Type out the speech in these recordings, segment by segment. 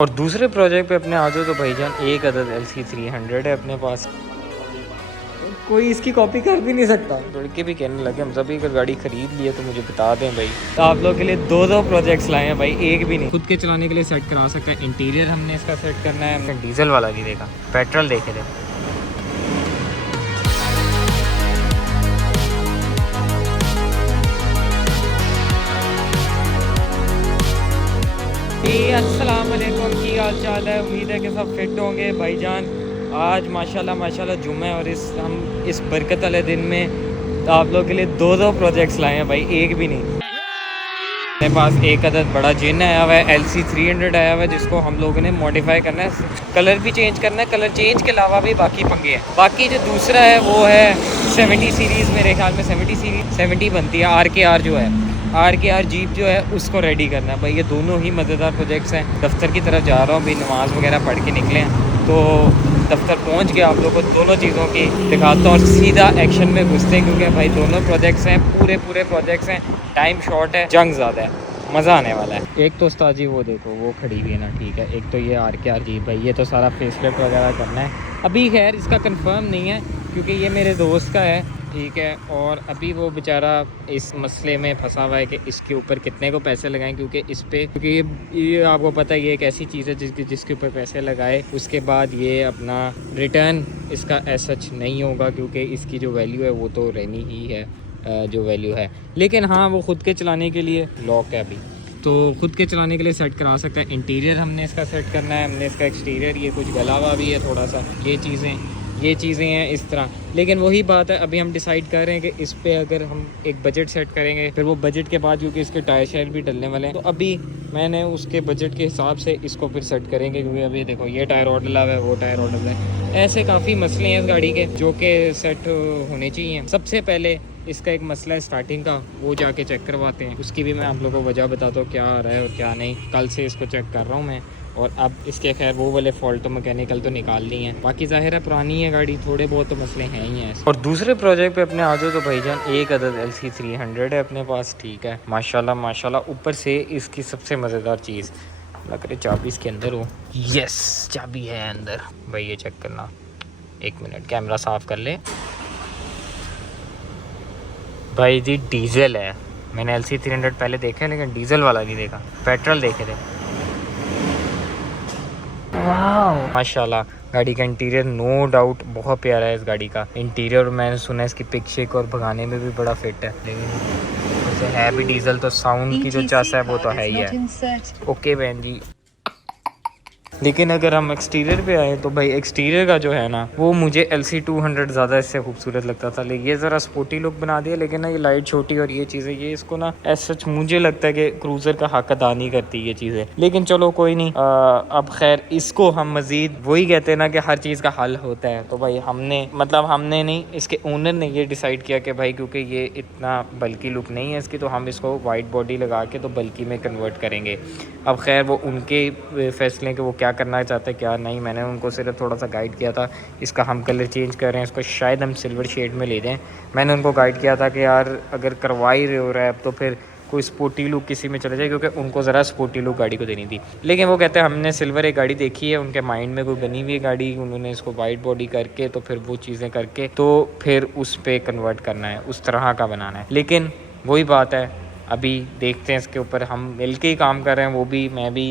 और दूसरे प्रोजेक्ट पे अपने आ जाओ तो भाईजान एक अदद LC300 है अपने पास, कोई इसकी कॉपी कर भी नहीं सकता। लड़के भी कहने लगे हम सभी अगर गाड़ी खरीद लिए तो मुझे बता दें भाई। तो आप लोग के लिए दो प्रोजेक्ट्स लाए हैं भाई, एक भी नहीं। खुद के चलाने के लिए सेट करा सकता है, इंटीरियर हमने इसका सेट करना है। हमने डीजल वाला नहीं देखा, पेट्रोल देखे थे। अस्सलाम वालेकुम, की हाल चाल है? उम्मीद है कि सब फिट होंगे भाईजान। आज माशाल्लाह जुम्मा है और हम इस बरकत वाले दिन में आप लोग के लिए दो प्रोजेक्ट्स लाए हैं भाई, एक भी नहीं। मेरे पास एक अदद बड़ा जिन आया हुआ है, LC300 आया हुआ है, जिसको हम लोगों ने मॉडिफाई करना है, कलर भी चेंज करना है। कलर चेंज के अलावा भी बाकी पंगे हैं। बाकी जो दूसरा है वो है 70 सीरीज़, मेरे ख्याल में 70 बनती है। RKR जो है, RKR जीप जो है उसको रेडी करना है भाई। ये दोनों ही मज़ेदार प्रोजेक्ट्स हैं। दफ्तर की तरफ जा रहा हूँ भाई, नमाज़ वगैरह पढ़ के निकले हैं तो दफ्तर पहुँच के आप लोगों को दोनों चीज़ों की दिखाता हूँ और सीधा एक्शन में घुसते हैं, क्योंकि भाई दोनों प्रोजेक्ट्स हैं, पूरे प्रोजेक्ट्स हैं। टाइम शॉर्ट है, जंग ज़्यादा है, मज़ा आने वाला है। एक तो उस्ताद जी वो देखो वो खड़ी हुई है ना, ठीक है। एक तो ये RKR जीप भाई, ये तो सारा फेसलिफ्ट वगैरह करना है। अभी खैर इसका कंफर्म नहीं है क्योंकि ये मेरे दोस्त का है, ठीक है। और अभी वो बेचारा इस मसले में फंसा हुआ है कि इसके ऊपर कितने को पैसे लगाएं, क्योंकि इस पे क्योंकि ये आपको पता है ये एक ऐसी चीज़ है जिसके ऊपर पैसे लगाए उसके बाद ये अपना रिटर्न इसका सच नहीं होगा, क्योंकि इसकी जो वैल्यू है वो तो रहनी ही है जो वैल्यू है। लेकिन हाँ, वो ख़ुद के चलाने के लिए लॉक है अभी, तो ख़ुद के चलाने के लिए सेट करा सकता है। इंटीरियर हमने इसका सेट करना है, हमने इसका एक्सटीरियर, ये कुछ गला हुआ भी है थोड़ा सा, ये चीज़ें हैं इस तरह। लेकिन वही बात है, अभी हम डिसाइड कर रहे हैं कि इस पे अगर हम एक बजट सेट करेंगे, फिर वो बजट के बाद क्योंकि इसके टायर शायर भी डलने वाले हैं, तो अभी मैंने उसके बजट के हिसाब से इसको फिर सेट करेंगे। क्योंकि अभी देखो ये टायर और डला हुआ है, वो टायर और डला है, ऐसे काफ़ी मसले हैं इस गाड़ी के जो कि सेट होने चाहिए। सबसे पहले इसका एक मसला है स्टार्टिंग का, वो जाके चेक करवाते हैं। उसकी भी मैं आप लोगों को वजह बताता हूँ क्या आ रहा है और क्या नहीं। कल से इसको चेक कर रहा हूँ मैं, और अब इसके खैर वो वाले फॉल्ट तो मैकेनिकल तो निकाल ली हैं। बाकी ज़ाहिर है पुरानी है गाड़ी, थोड़े बहुत तो मसले हैं ही हैं। और दूसरे प्रोजेक्ट पे अपने आ जाओ तो भाईजान एक अदद LC300 है अपने पास, ठीक है। माशाल्लाह ऊपर से इसकी सबसे मज़ेदार चीज़, लग रही चाबी इसके अंदर हो। यस, चाबी है अंदर भाई, ये चेक करना। एक मिनट, कैमरा साफ़ कर ले भाई जी। डीजल है, मैंने LC300 पहले देखा है लेकिन डीजल वाला नहीं देखा, पेट्रोल देखे थे। वाह माशाल्लाह, गाड़ी का इंटीरियर नो डाउट बहुत प्यारा है। इस गाड़ी का इंटीरियर मैंने सुना है इसकी पिक शेक और भगाने में भी बड़ा फिट है, लेकिन वैसे है भी डीजल तो साउंड की जो चास है वो तो है ही है। ओके बहन जी। लेकिन अगर हम एक्सटीरियर पे आए तो भाई एक्सटीरियर का जो है ना वो मुझे LC200 ज़्यादा इससे खूबसूरत लगता था। लेकिन ये ज़रा स्पोर्टी लुक बना दिया, लेकिन ना ये लाइट छोटी और ये चीज़ें, ये इसको ना सच मुझे लगता है कि क्रूज़र का हक अदा नहीं करती ये चीज़ें। लेकिन चलो कोई नहीं, अब खैर इसको हम मज़ीद, वही कहते हैं ना कि हर चीज़ का हल होता है। तो भाई हमने नहीं, इसके ओनर ने ये डिसाइड किया कि भाई क्योंकि ये इतना बल्कि लुक नहीं है इसकी, तो हम इसको वाइट बॉडी लगा के तो बल्कि में कन्वर्ट करेंगे। अब खैर वो उनके फैसले कि वो क्या करना चाहते हैं क्या नहीं। मैंने उनको सिर्फ थोड़ा सा गाइड किया था। इसका हम कलर चेंज कर रहे हैं, इसको शायद हम सिल्वर शेड में ले दें। मैंने उनको गाइड किया था कि यार अगर करवा ही रहे हो रैप तो फिर कोई स्पोर्टी लुक किसी में चले जाए, क्योंकि उनको ज़रा स्पोर्टी लुक गाड़ी को देनी थी। लेकिन वो कहते हैं हमने सिल्वर एक गाड़ी देखी है, उनके माइंड में कोई बनी हुई गाड़ी, उन्होंने इसको वाइट बॉडी करके तो फिर वो चीज़ें करके तो फिर उस पर कन्वर्ट करना है, उस तरह का बनाना है। लेकिन वही बात है, अभी देखते हैं इसके ऊपर। हम मिल के ही काम कर रहे हैं, वो भी मैं भी,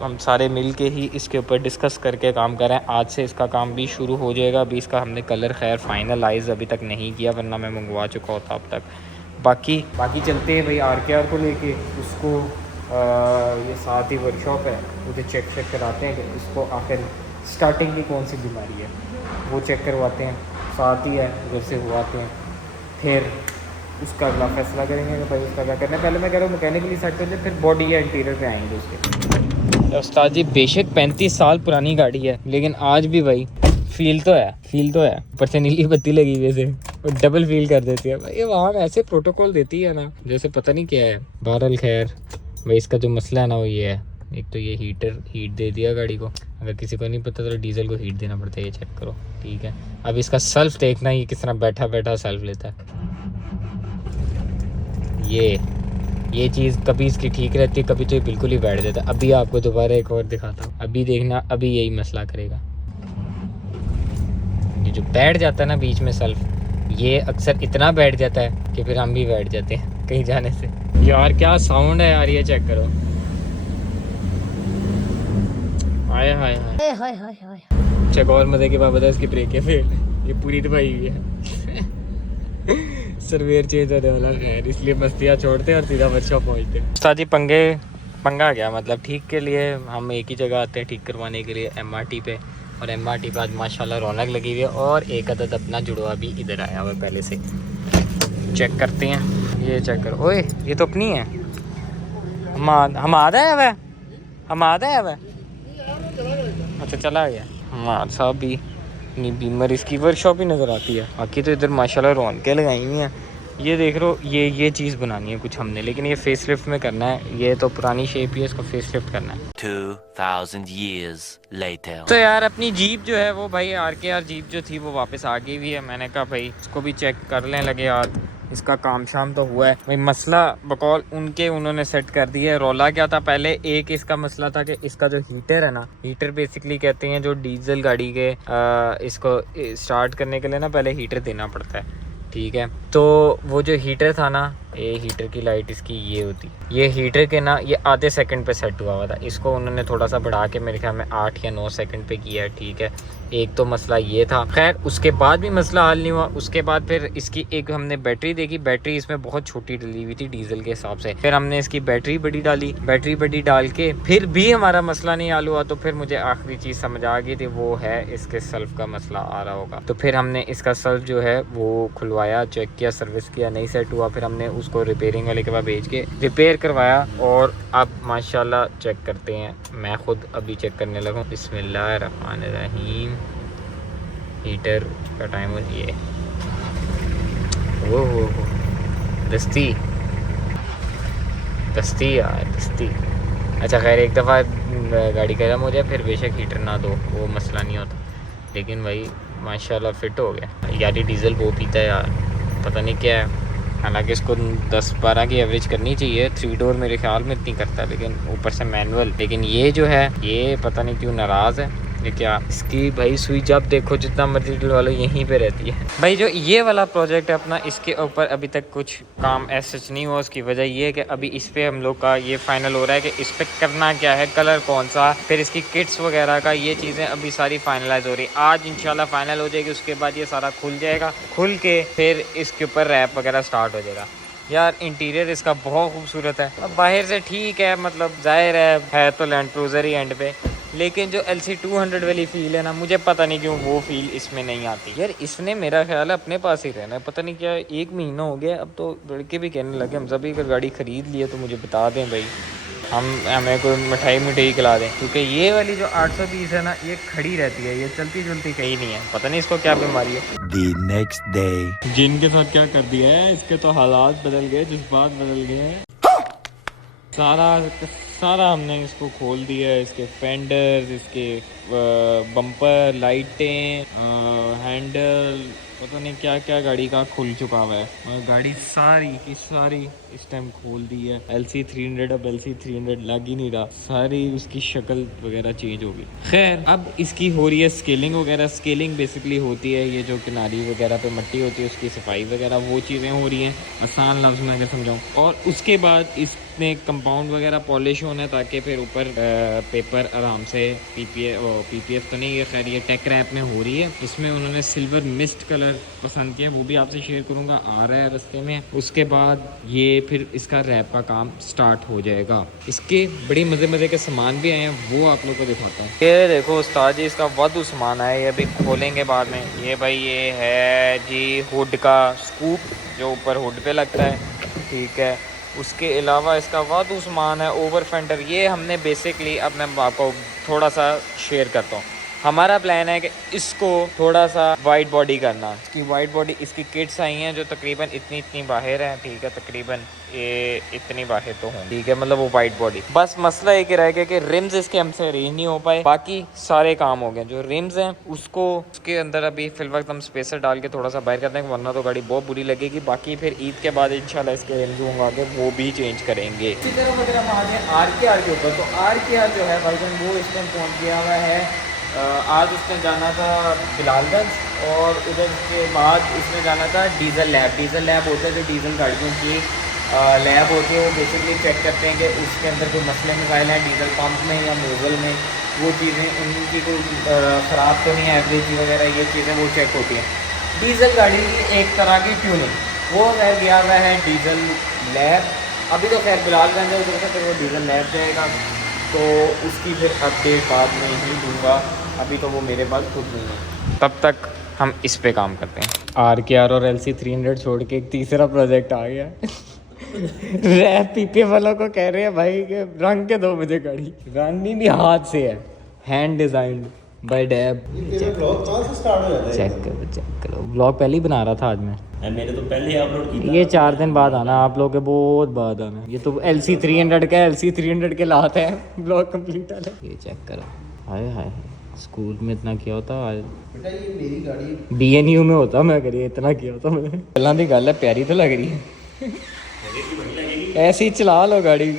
हम सारे मिल के ही इसके ऊपर डिस्कस करके काम कर रहे हैं। आज से इसका काम भी शुरू हो जाएगा। अभी इसका हमने कलर खैर फाइनलाइज अभी तक नहीं किया, वरना मैं मंगवा चुका होता अब तक। बाकी चलते हैं भाई RKR को लेके, उसको ये साथ ही वर्कशॉप है, उसे चेक कराते हैं कि इसको आखिर स्टार्टिंग की कौन सी बीमारी है वो चेक करवाते हैं, साथ ही है उधर से हुआते हैं, फिर उसका अगला फैसला करेंगे कि भाई उसका क्या करना है। पहले मैं कह रहा हूँ मैकेनिकली सेट कर दे, फिर बॉडी या इंटीरियर पे आएंगे उसके। उस्ताद जी बेशक 35 साल पुरानी गाड़ी है, लेकिन आज भी भाई फील तो है। ऊपर से नीली बत्ती लगी वैसे डबल फील कर देती है भाई। वहाँ ऐसे प्रोटोकॉल देती है ना जैसे पता नहीं क्या है। बहरहाल खैर भाई, इसका जो मसला है ना वो ये है, एक तो ये हीट दे दिया गाड़ी को। अगर किसी को नहीं पता तो डीजल को हीट देना पड़ता है, ये चेक करो, ठीक है। अब इसका सेल्फ देखना, ये किस तरह बैठा सेल्फ लेता है। ये ये चीज़ कभी इसकी ठीक रहती है, कभी तो ये बिल्कुल ही बैठ जाता है। अभी आपको दोबारा एक और दिखाता हूँ, अभी देखना, अभी यही मसला करेगा। ये जो बैठ जाता है ना बीच में सेल्फ, ये अक्सर इतना बैठ जाता है कि फिर हम भी बैठ जाते हैं कहीं जाने से। यार क्या साउंड है यार, ये चेक करो। हाय हाय हाय हाय हाय हाय। चेक और मजे की बात बता, इसकी ब्रेकें फेल, ये पूरी दबाई हुई है। सर्वेयर चेंज होने वाला है, इसलिए मस्तियाँ छोड़ते हैं और सीधा वर्कशॉप पहुँचते हैं। उस्ताद जी पंगा गया, मतलब ठीक के लिए हम एक ही जगह आते हैं ठीक करवाने के लिए, MRT पे। और MRT पे आज माशाल्लाह रौनक लगी हुई है और एक अदद अपना जुड़वा भी इधर आया हुआ है पहले से। चेक करते हैं, ये चेक करो। ओए ये तो अपनी है। हम आदा है वह, हम आदा है वह। अच्छा चला गया हमारा साहब भी नहीं, बीमर इसकी वर्कशॉप ही नज़र आती है। बाकी तो इधर माशाल्लाह रौनकें लगाई हुई हैं। ये देख लो, ये चीज़ बनानी है कुछ हमने, लेकिन ये फेस लिफ्ट में करना है। ये तो पुरानी शेप ही है, इसको फेस लिफ्ट करना है। 2000 years later. तो यार अपनी जीप जो है वो भाई RKR जीप जो थी वो वापस आ गई हुई है। मैंने कहा भाई इसको भी चेक कर लें लगे यार, इसका काम शाम तो हुआ है भाई। मसला बकौल उनके उन्होंने सेट कर दिया है। रोला क्या था पहले, एक इसका मसला था कि इसका जो हीटर है ना, हीटर बेसिकली कहते हैं जो डीजल गाड़ी के इसको स्टार्ट करने के लिए ना पहले हीटर देना पड़ता है, ठीक है। तो वो जो हीटर था ना, ये हीटर की लाइट इसकी ये होती, ये हीटर के ना ये आधे सेकंड पे सेट हुआ था। इसको उन्होंने थोड़ा सा बढ़ा के मेरे ख्याल में 8 या 9 सेकंड पे किया है, ठीक है। एक तो मसला ये था। खैर उसके बाद भी मसला हल नहीं हुआ। उसके बाद फिर इसकी एक हमने बैटरी देखी, बैटरी इसमें बहुत छोटी डली हुई थी डीजल के हिसाब से। फिर हमने इसकी बैटरी बड़ी डाली, बैटरी बड़ी डाल के फिर भी हमारा मसला नहीं हल हुआ। तो फिर मुझे आखिरी चीज़ समझ आ गई थी, वो है इसके सल्फ का मसला आ रहा होगा। तो फिर हमने इसका सल्फ जो है वो खुलवाया, चेक किया, सर्विस किया, नहीं सेट हुआ। फिर हमने उसको रिपेयरिंग वाले के पास भेज के रिपेयर करवाया और अब माशाल्लाह चेक करते हैं। मैं खुद अभी चेक करने लगा। बिस्मिल्लाहिर्रहमानिर्रहीम। हीटर का टाइम हो ये वो दस्ती यार दस्ती। अच्छा खैर एक दफ़ा गाड़ी गर्म हो जाए फिर बेशक हीटर ना दो, वो मसला नहीं होता। लेकिन भाई माशाल्लाह फिट हो गया यार। ये डीजल वो पीता है यार, पता नहीं क्या है। हालांकि इसको 10-12 की एवरेज करनी चाहिए। 3 डोर मेरे ख्याल में इतनी करता है, लेकिन ऊपर से मैनुअल। लेकिन ये जो है ये पता नहीं क्यों नाराज़ है। ये क्या इसकी भाई स्विच आप देखो जितना मर्जी डलवा लो यहीं पे रहती है भाई। जो ये वाला प्रोजेक्ट है अपना, इसके ऊपर अभी तक कुछ काम ऐसा नहीं हुआ। उसकी वजह ये है कि अभी इस पे हम लोग का ये फाइनल हो रहा है कि इस पे करना क्या है, कलर कौन सा, फिर इसकी किट्स वगैरह का, ये चीज़ें अभी सारी फाइनलाइज हो रही। आज इंशाल्लाह फाइनल हो जाएगी। उसके बाद ये सारा खुल जाएगा, खुल के फिर इसके ऊपर रैप वगैरह स्टार्ट हो जाएगा। यार इंटीरियर इसका बहुत खूबसूरत है। अब बाहर से ठीक है, मतलब जाहिर है तो लैंड क्रूज़र ही एंड पे, लेकिन जो LC 200 वाली फील है ना, मुझे पता नहीं क्यों वो फील इसमें नहीं आती। यार इसने मेरा ख्याल है अपने पास ही रहना है, पता नहीं क्या 1 महीना हो गया। अब तो लड़के भी कहने लगे हम सभी अगर गाड़ी ख़रीद लिए तो मुझे बता दें भाई, हमें कोई मिठाई खिला दें। क्योंकि ये वाली जो 820 है ना, ये खड़ी रहती है, ये चलती कहीं नहीं है। पता नहीं इसको क्या बीमारी है। The next day. जिनके साथ क्या कर दिया है, इसके तो हालात बदल गए, जज्बात बदल गए हैं। सारा हमने इसको खोल दिया है। इसके फेंडर्स, इसके बम्पर, लाइटें, हैंडल, पता नहीं क्या क्या गाड़ी का खुल चुका हुआ है। और गाड़ी सारी की सारी इस टाइम खोल दी है। LC 300 अब LC 300 लग ही नहीं रहा, सारी उसकी शक्ल वगैरह चेंज हो गई। खैर अब इसकी हो रही है स्केलिंग वगैरह। स्केलिंग बेसिकली होती है ये जो किनारी वगैरह पे मट्टी होती है उसकी सफाई वगैरह, वो चीज़ें हो रही हैं, आसान लफ्ज़ में अगर समझाऊँ। और उसके बाद इसमें कंपाउंड वगैरह पॉलिश होना है ताकि फिर ऊपर पेपर आराम से PPF तो नहीं है, खैर ये टेक रैप में हो रही है। इसमें उन्होंने सिल्वर मिस्ट कलर पसंद किया, वो भी आपसे शेयर करूंगा, आ रहा है रास्ते में। उसके बाद ये फिर इसका रैप का काम स्टार्ट हो जाएगा। इसके बड़ी मज़े के सामान भी आए हैं, वो आप लोग को दिखाता हूँ। ये देखो उस्ताद जी, इसका वादू सामान आया है, ये अभी खोलेंगे बाद में। ये भाई ये है जी हुड का स्कूप जो ऊपर हुड पे लगता है, ठीक है। उसके अलावा इसका वादू सामान है, ओवर फेंडर। ये हमने बेसिकली, अब मैं आपको थोड़ा सा शेयर करता हूँ। हमारा प्लान है कि इसको थोड़ा सा वाइड बॉडी करना। इसकी वाइड बॉडी, इसकी किट्स आई हैं जो तकरीबन इतनी बाहर हैं, ठीक है, तकरीबन ये इतनी बाहर तो हों, ठीक है, मतलब वो वाइड बॉडी। बस मसला एक ही रह गया कि रिम्स इसके हमसे अरेंज नहीं हो पाए, बाकी सारे काम हो गए। जो रिम्स हैं उसको उसके अंदर अभी फिल वक्त हम स्पेसर डाल के थोड़ा सा बाहर कर देंगे, वरना तो गाड़ी बहुत बुरी लगेगी। बाकी फिर ईद के बाद इंशाल्लाह इसके रिम्स होंगे आगे, वो भी चेंज करेंगे। इसी तरह अगर हम आ गए RKR के ऊपर, तो RKR जो है भाईजान वो इस टाइम पहुँच गया हुआ है। आज उसने जाना था बिलालगंज और उधर के बाद इसने जाना था डीज़ल लैब। डीज़ल लैब होता है जो डीज़ल गाड़ियों की लैब होती है, वो बेसिकली चेक करते हैं कि उसके अंदर कोई मसले मसाइल हैं डीज़ल पंप में या नोज़ल में, वो चीज़ें उनकी कोई ख़राब तो नहीं है, एवरेज वगैरह ये चीज़ें वो चेक होती हैं। डीज़ल गाड़ी की एक तरह की ट्यूनिंग, वो खैर गया हुआ है डीज़ल लैब। अभी तो खैर बिलालगंज है उधर से, फिर वो डीज़ल लैब जाएगा, तो उसकी फिर अपडेट बाद में ही दूँगा। अभी तो वो मेरे पास खुद नहीं है, तब तक हम इस पे काम करते हैं। RKR और LC 300 छोड़ के एक तीसरा प्रोजेक्ट आ गया। रैप PPF वालों को कह रहे हैं भाई कि रंग के दो मुझे गाड़ी, रंगनी भी हाथ से है, हैंड डिजाइंड बाय डैब। चेक करो ब्लॉग पहले ही बना रहा था आज मैं, मैंने तो पहले ही अपलोड किया। ये 4 दिन बाद आना, आप लोग के बहुत बाद आना। ये तो LC 300 का, LC 300 के लाते हैं ब्लॉग कंप्लीट वाला। ये चेक करो, हाय हाय, स्कूल में इतना किया होता आज बेटा, ये मेरी गाड़ी है। BNU में होता मैं करिए इतना किया होता मैंने। पहला दी गल है, प्यारी तो लग रही है। ऐसी चला लो गाड़ी,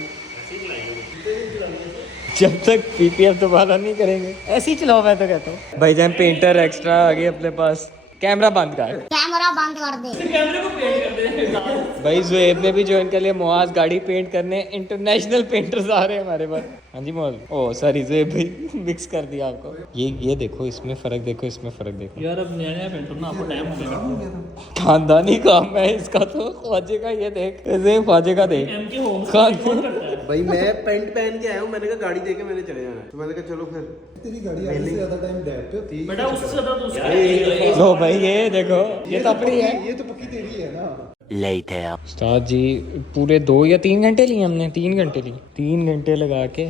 जब तक PPF दोबारा नहीं करेंगे ऐसे ही चलाओ, मैं तो कहता हूँ। भाईजान पेंटर एक्स्ट्रा आ गए अपने पास। कैमरा बंद कर, कैमरा बंद कर दे। कैमरे को पेंट कर दे। भाई जुएब ने भी ज्वाइन कर लिया। मुआज गाड़ी पेंट करने, इंटरनेशनल पेंटर्स आ रहे हैं हमारे पास। हाँ जी मुआज, ओ सॉरी जुएब भाई, मिक्स कर दिया आपको। ये देखो इसमें फ़र्क, देखो इसमें फ़र्क देखो यार, अब नया पेंटर ना, आपको टाइम लगेगा। खानदानी काम है इसका, तो ख्वाजे का ये देख, ऐसे ख्वाजे का देख एमके होम खान। भाई मैं पेंट पहन के आया हूँ, मैंने कहा गाड़ी देके मैंने चले जाना है, तो मैंने कहा चलो फिर। तेरी गाड़ी आने से ज्यादा टाइम डैप पे होती है। बेटा, उससे ज्यादा तो उसका। लो भाई ये देखो, ये तो अपनी है। ये तो पक्की तेरी है ना। Later. उस्ताद जी पूरे 2 या 3 घंटे लिए हमने, 3 घंटे लिए, 3 घंटे लगा के।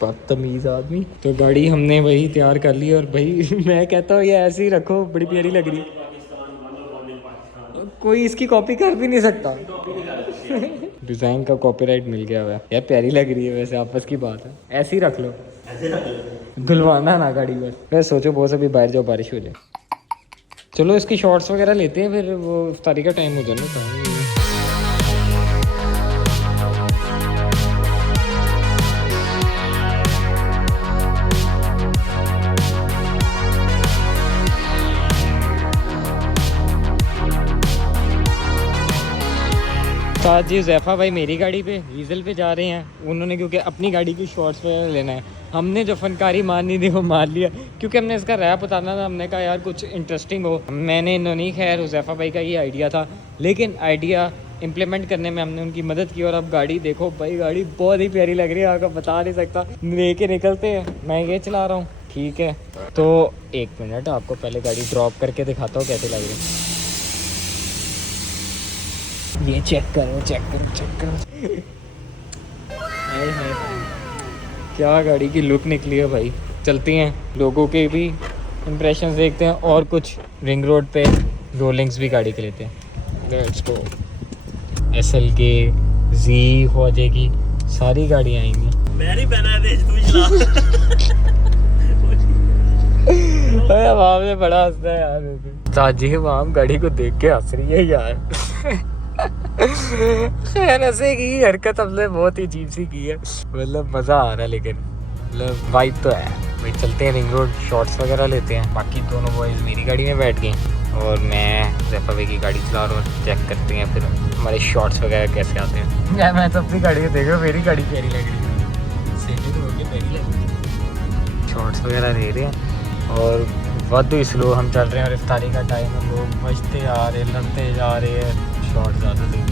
बदतमीज आदमी। तो गाड़ी हमने वही तैयार कर ली, और भाई मैं कहता हूँ ये ऐसे ही रखो, बड़ी प्यारी लग रही है, कोई इसकी कॉपी कर भी नहीं सकता। डिज़ाइन का कॉपीराइट मिल गया हुआ है यार, प्यारी लग रही है वैसे, आपस की बात है, ऐसे ही रख लो, धुलवाना ना गाड़ी बस। मैं सोचो बहुत अभी बाहर जाओ बारिश हो जाए। चलो इसकी शॉर्ट्स वगैरह लेते हैं, फिर वो इफ्तारी का टाइम हो जाना। साथ जी ज़ैफ़ा भाई मेरी गाड़ी पे डीजल पे जा रहे हैं, उन्होंने क्योंकि अपनी गाड़ी की शॉर्ट्स वगैरह लेना है। हमने जो फनकारी मारनी थी वो मार लिया, क्योंकि हमने इसका रैप उतारना था। हमने कहा यार कुछ इंटरेस्टिंग हो। मैंने नहीं, खैर ज़ैफ़ा भाई का ये आइडिया था, लेकिन आइडिया इम्प्लीमेंट करने में हमने उनकी मदद की। और अब गाड़ी देखो भाई, गाड़ी बहुत ही प्यारी लग रही है, आपको बता नहीं सकता। लेके निकलते हैं, मैं ये चला रहा हूँ, ठीक है। तो 1 मिनट, आपको पहले गाड़ी ड्रॉप करके दिखाता हूँ कैसी लग रही है। ये चेक करो, चेक करो, चेक करो। हाय हाय, क्या गाड़ी की लुक निकली है भाई। चलती हैं, लोगों के भी इंप्रेशन देखते हैं, और कुछ रिंग रोड पे रोलिंग्स भी गाड़ी के लेते हैं। Let's go. SLK, Z हो जाएगी, सारी गाड़ियाँ आएंगी। मैं नहीं पहना है, भेज तू चला। अरे वहाँ से बड़ा हंसता है यार। साजी वहाँ गाड़ी को देख के हंस रही है यार। खैर ऐसे की हरकत हमने बहुत ही अजीब सी की है, मतलब मज़ा आ रहा है, लेकिन मतलब वाइब तो है भाई। चलते हैं रिंग रोड, शॉर्ट्स वगैरह लेते हैं। बाकी दोनों बॉयज़ मेरी गाड़ी में बैठ गए और मैं ज़ैफ़ा भाई की गाड़ी चला रहा हूँ। चेक करते हैं फिर हमारे शॉर्ट्स वगैरह कैसे आते हैं। यार मैं तो अपनी गाड़ी को देख रहा हूँ, मेरी गाड़ी प्यारी लग रही है, सही तो होगी, प्यारी लग रही है। शॉर्ट्स वगैरह ले रहे हैं और वादू स्लो हम चल रहे हैं, और इफ्तारी का टाइम है, लोग बजते आ रहे, लड़ते जा रहे हैं, शॉर्ट ज़्यादा देख